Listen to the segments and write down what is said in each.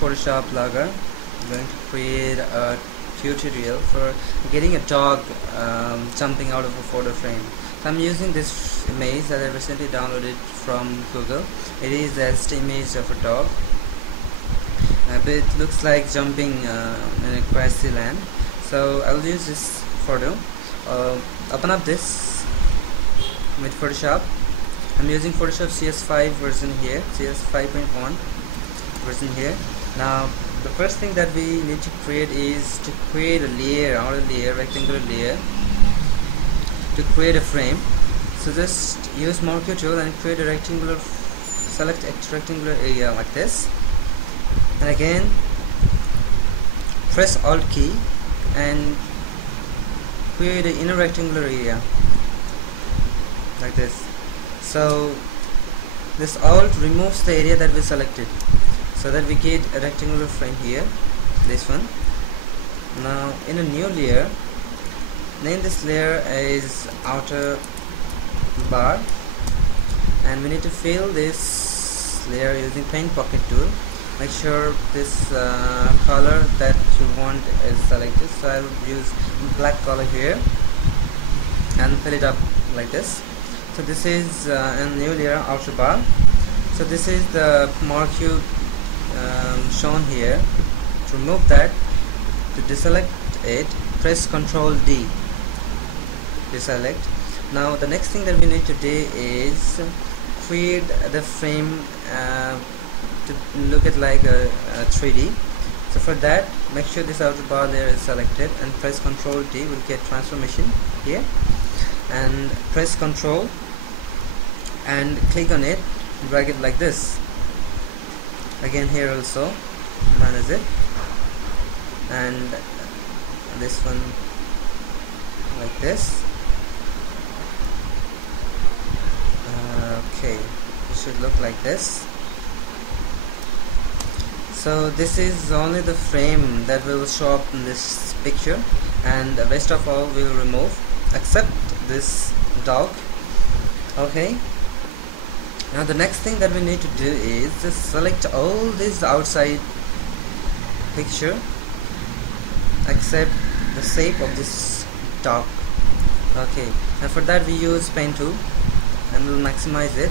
Photoshop Logger. I'm going to create a tutorial for getting a dog jumping out of a photo frame. So I'm using this image that I recently downloaded from Google. It is the SD image of a dog, but it looks like jumping in a grassy land. So I'll use this photo. Open up this with Photoshop. I'm using Photoshop CS5 version here, CS 5.1 version here. Now the first thing that we need to create is to create a layer, outer layer, rectangular layer, to create a frame. So just use marquee tool and create a rectangular, select a rectangular area like this, and again press Alt key and create an inner rectangular area like this. So this Alt removes the area that we selected, so that we get a rectangular frame here, this one. Now in a new layer, name this layer as outer bar, and we need to fill this layer using paint pocket tool. Make sure this color that you want is selected, so I'll use black color here and fill it up like this. So this is a new layer, outer bar. So this is the marquee shown here. To remove that, to deselect it, press Ctrl D, deselect. Now the next thing that we need to do is create the frame to look at like a 3D. So for that, make sure this outer bar layer is selected and press Ctrl D. We'll get transformation here, and press Ctrl and click on it, drag it like this. Again here also manage it, and this one like this. Okay, it should look like this. So this is only the frame that will show up in this picture, and the rest of all we will remove except this dog. Okay, now the next thing that we need to do is just select all this outside picture except the shape of this dog. Okay, and for that we use pen tool and we'll maximize it,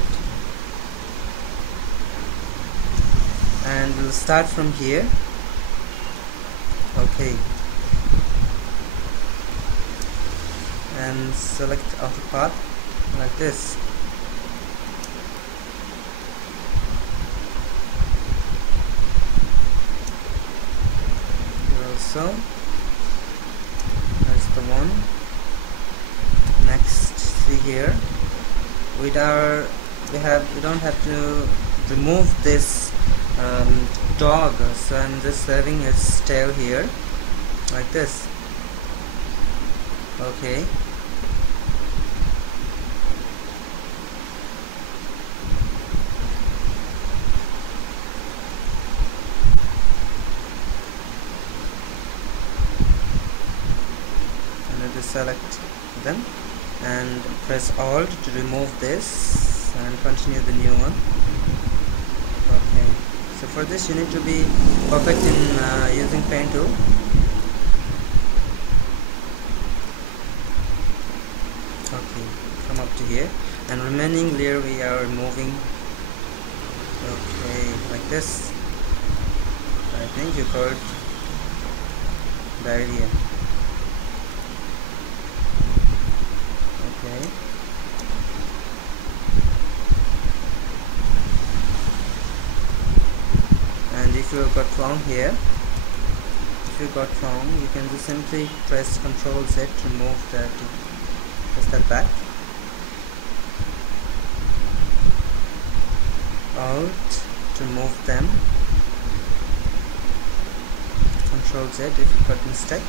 and we'll start from here. Okay, and select outer part like this. Here also, that's the one. Next, see here, we don't have to remove this dog, so I'm just having its tail here like this. Okay, and I just select them and press Alt to remove this and continue the new one. Okay, so for this you need to be perfect in using pen tool. Okay, come up to here, and remaining layer we are removing. Okay, like this. I think you got the idea. Okay, and if you got wrong here, you can just simply press Ctrl Z to remove that, press that back. Alt to move them, Ctrl Z if you got mistake.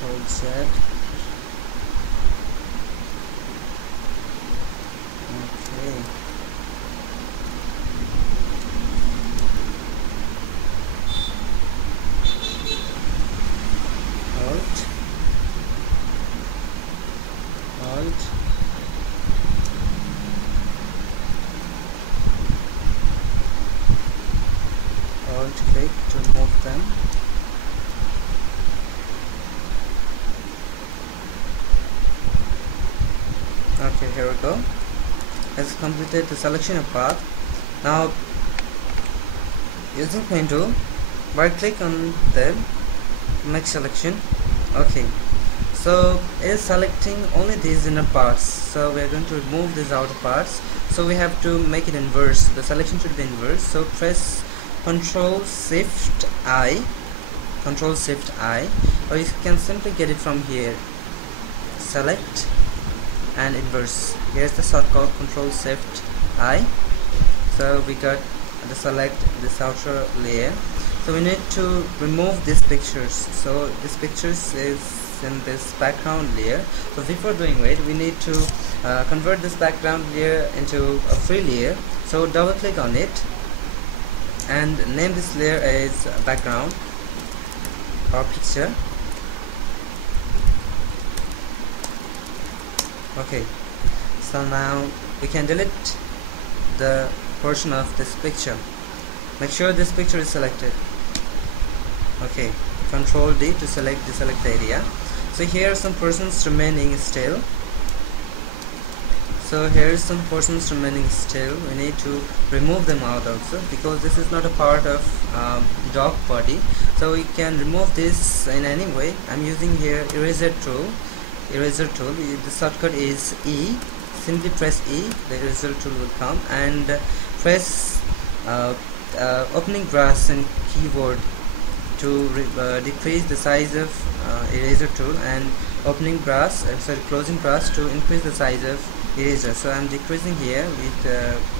Ctrl Z. Okay. alt click to remove them. Okay, here we go. Has completed the selection of path. Now using pen tool, right click on them, make selection. Okay, so it is selecting only these inner parts, so we are going to remove these outer parts. So we have to make it inverse. The selection should be inverse, so press Ctrl Shift I, Ctrl Shift I, or you can simply get it from here, select and inverse. Here's the shortcut, Ctrl Shift I. So we got the select this outer layer. So we need to remove these pictures. So this pictures is in this background layer. So before doing it, we need to convert this background layer into a free layer. So double click on it and name this layer as background or picture. Okay, so now we can delete the portion of this picture. Make sure this picture is selected. Okay, Control D to select the select area. So here are some portions remaining still. So here is some portions remaining still. We need to remove them out also, because this is not a part of dog body. So we can remove this in any way. I'm using here eraser tool. The shortcut is E. Simply press E, the eraser tool will come, and press opening brass and keyboard to decrease the size of eraser tool, and opening brass, closing brass to increase the size of eraser. So I'm decreasing here with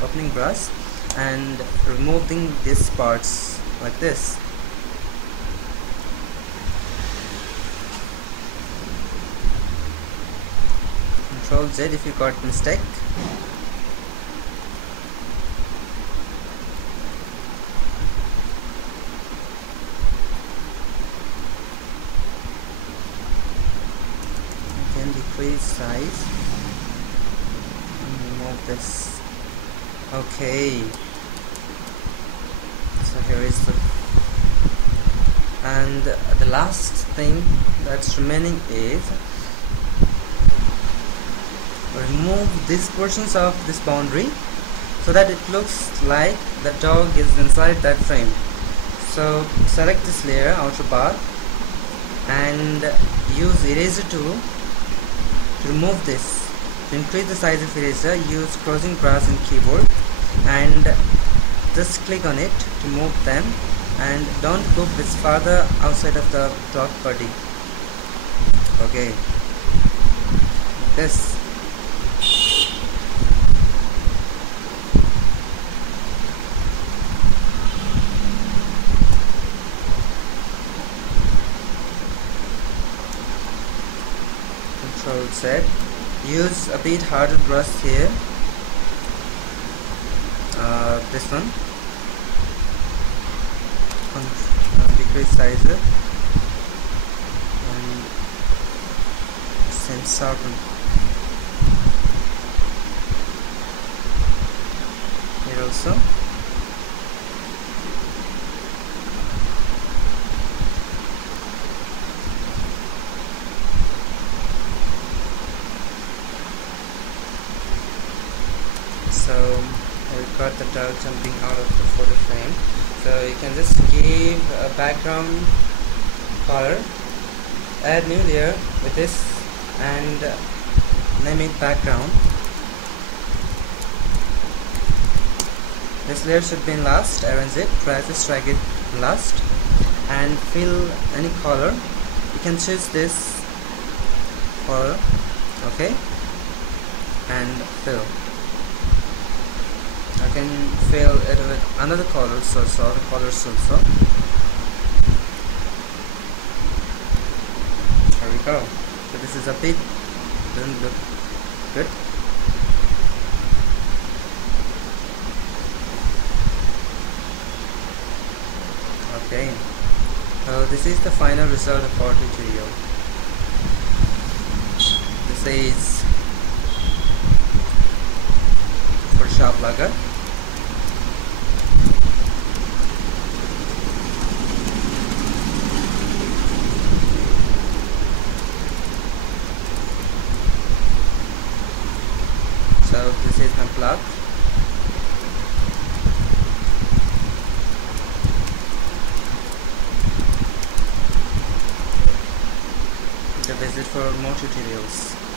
opening brass and removing these parts like this. Control Z if you got mistake. You can decrease size and remove this. Okay, so here is the, and the last thing that's remaining is remove these portions of this boundary so that it looks like the dog is inside that frame. So select this layer, outer bar, and use eraser tool to remove this. To increase the size of eraser, use closing brass and keyboard and just click on it to move them, and don't go this farther outside of the dog body. Okay, like this. Control Z. Use a bit harder brush here. This one. Decrease size and same sharpen. Here also. So we've got the dog jumping out of the photo frame. So you can just give a background color, add new layer with this, and name it background. This layer should be in last. Arrange it, just drag it last, and fill any color. You can choose this color, okay, and fill. I can fill it with another color also, other colors also. There we go. So this is a bit, doesn't look good. Okay. So this is the final result of our tutorial. This is Photoshop Logger. So this is my plug. The visit for more tutorials.